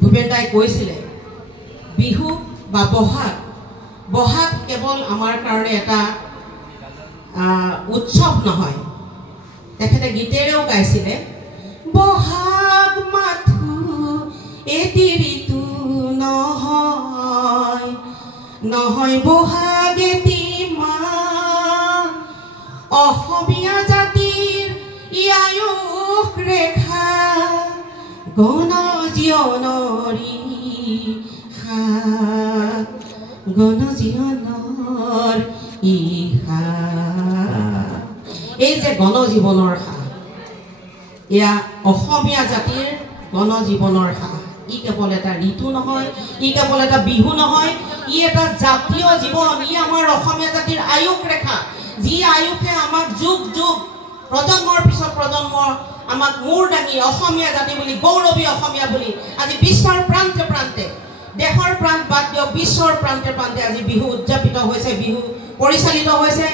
ভূপেন দাই কৈছিলে বিহু বা বহাগ কেৱল আমাৰ কাৰণে এটা উৎসৱ নহয় তেখেতে গীতেৰেও গাইছিলে বহাগ মাথো এটি ঋতু নহয় বহাগ এটি মাহ অসমীয়া জাতিৰ আয়ুস ৰেখা গণজীৱনৰ ইহা এই যে গণজীৱনৰ হা এয়া অসমীয়া জাতিৰ গণজীৱনৰ হা ই কেৱল এটা ঋতু নহয় ই কেৱল এটা বিহু নহয় ই এটা জাতীয় জীৱন ই আমাৰ অসমীয়া জাতিৰ আয়ুস ৰেখা যি আয়ুসে আমাক যুগ যুগ প্ৰজন্মৰ পিছত প্ৰজন্ম আমাক মূৰ দাঙি অসমীয়া জাতি বুলি গৌৰৱী অসমীয়া বুলি আজি বিশ্বৰ প্ৰান্তে প্ৰান্তে দেশৰ প্ৰান্ত বাদ দিয়ক বিশ্বৰ প্ৰান্তে প্ৰান্তে আজি বিহু উদযাপিত হৈছে বিহু পৰিচালিত হৈছে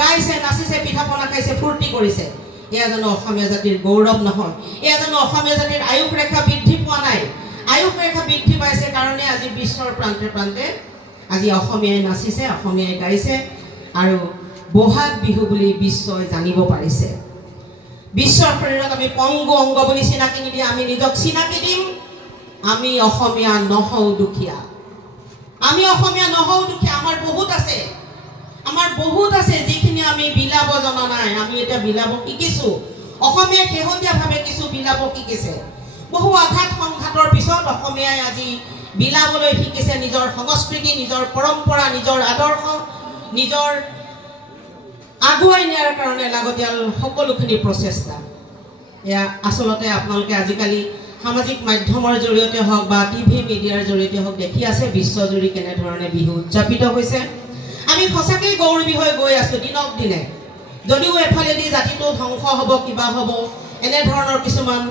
গাইছে নাচিছে পিঠা পনা খাইছে ফূৰ্তি কৰিছে এয়া জানো অসমীয়া জাতিৰ গৌৰৱ নহয় এয়া জানো অসমীয়া জাতিৰ আয়ুস ৰেখা বৃদ্ধি পোৱা নাই আয়ুস ৰেখা বৃদ্ধি পাইছে কাৰণে আজি বিশ্বৰ প্ৰান্তে প্ৰান্তে আজি অসমীয়াই নাচিছে অসমীয়াই গাইছে আৰু বহাগ বিহু বুলি বিশ্বই জানিব পাৰিছে বিশ্বৰ শৰীৰত আমি পংগু অংগ বুলি চিনাকি নিদি আমি নিজক চিনাকি দিম আমি অসমীয়া নহও দুখীয়া আমাৰ বহুত আছে যিখিনি আমি বিলাব জনা নাই আমি এটা বিলাব শিকিছো অসমীয়া শেহতীয়াভাৱে কিছু বিলাব শিকিছে বহু আঘাত সংঘাতৰ পিছত অসমীয়াই আজি বিলাবলৈ শিকিছে নিজৰ সংস্কৃতি নিজৰ পৰম্পৰা নিজৰ আদৰ্শ নিজৰ আগুৱাই নিয়াৰ কাৰণে লাগতিয়াল সকলোখিনি প্ৰচেষ্টা এয়া আচলতে আপোনালোকে আজিকালি সামাজিক মাধ্যমৰ জৰিয়তে হওক বা টিভি মিডিয়াৰ জৰিয়তে হওক দেখি আছে বিশ্বজুৰি কেনেধৰণে বিহু উদযাপিত হৈছে আমি সঁচাকৈ গৌৰৱী হৈ গৈ আছো দিনক দিনে যদিও এফালেদি জাতিটো ধ্বংস হ'ব কিবা হ'ব এনেধৰণৰ কিছুমান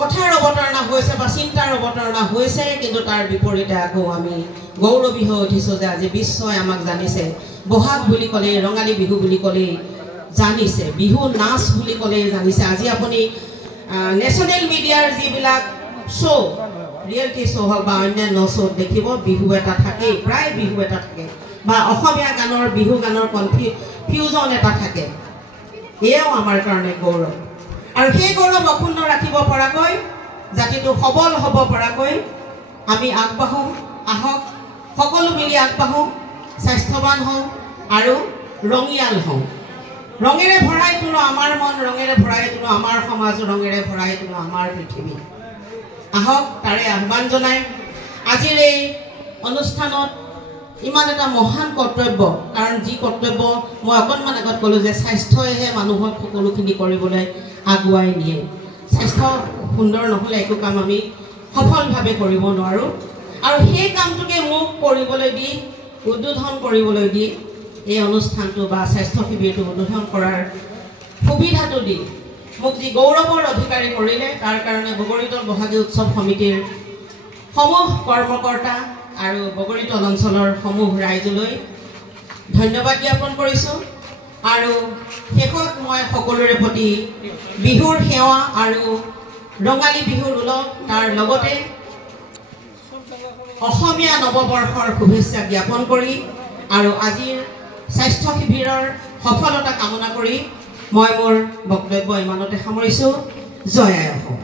কথাৰ অৱতাৰণা হৈছে বা চিন্তাৰ অৱতাৰণা হৈছে কিন্তু তাৰ বিপৰীতে আকৌ আমি গৌৰৱী হৈ উঠিছোঁ যে আজি বিশ্বই আমাক জানিছে বহাগ বুলি ক'লে ৰঙালী বিহু বুলি ক'লে জানিছে বিহু নাচ বুলি ক'লে জানিছে আজি আপুনি নেশ্যনেল মিডিয়াৰ যিবিলাক শ্ব' ৰিয়েলিটি শ্ব' হওক বা অন্যান্য শ্ব'ত দেখিব বিহু এটা থাকেই প্ৰায় বিহু এটা থাকে বা অসমীয়া গানৰ বিহু গানৰ ফিউজন এটা থাকে এয়াও আমাৰ কাৰণে গৌৰৱ আৰু সেই গৌৰৱ অক্ষুণ্ণ ৰাখিব পৰাকৈ জাতিটো সবল হ'ব পৰাকৈ আমি আগবাঢ়োঁ আহক সকলো মিলি আগবাঢ়োঁ স্বাস্থ্যৱান হওঁ আৰু ৰঙিয়াল হওঁ ৰঙেৰে ভৰাই তোলো আমাৰ মন ৰঙেৰে ভৰাই তোলো আমাৰ সমাজ ৰঙেৰে ভৰাই তোলো আমাৰ পৃথিৱী আহক তাৰে আহ্বান জনাই আজিৰ এই অনুষ্ঠানত ইমান এটা মহান কৰ্তব্য কাৰণ যি কৰ্তব্য মই অকণমান আগত ক'লোঁ যে স্বাস্থ্যইহে মানুহক সকলোখিনি কৰিবলৈ আগুৱাই নিয়ে স্বাস্থ্য সুন্দৰ নহ'লে একো কাম আমি সফলভাৱে কৰিব নোৱাৰোঁ আৰু সেই কামটোকে মোক কৰিবলৈ দি উদ্বোধন কৰিবলৈ দি এই অনুষ্ঠানটো বা স্বাস্থ্য শিবিৰটো উদ্বোধন কৰাৰ সুবিধাটো দি মোক যি গৌৰৱৰ অধিকাৰী কৰিলে তাৰ কাৰণে বগৰীতল বহাগী উৎসৱ সমিতিৰ সমূহ কৰ্মকৰ্তা আৰু বগৰীতল অঞ্চলৰ সমূহ ৰাইজলৈ ধন্যবাদ জ্ঞাপন কৰিছোঁ আৰু শেষত মই সকলোৰে প্ৰতি বিহুৰ সেৱা আৰু ৰঙালী বিহুৰ উলহ তাৰ লগতে অসমীয়া নৱবৰ্ষৰ শুভেচ্ছা জ্ঞাপন কৰি আৰু আজিৰ স্বাস্থ্য শিবিৰৰ সফলতা কামনা কৰি মই মোৰ বক্তব্য ইমানতে সামৰিছোঁ জয় আই অসম।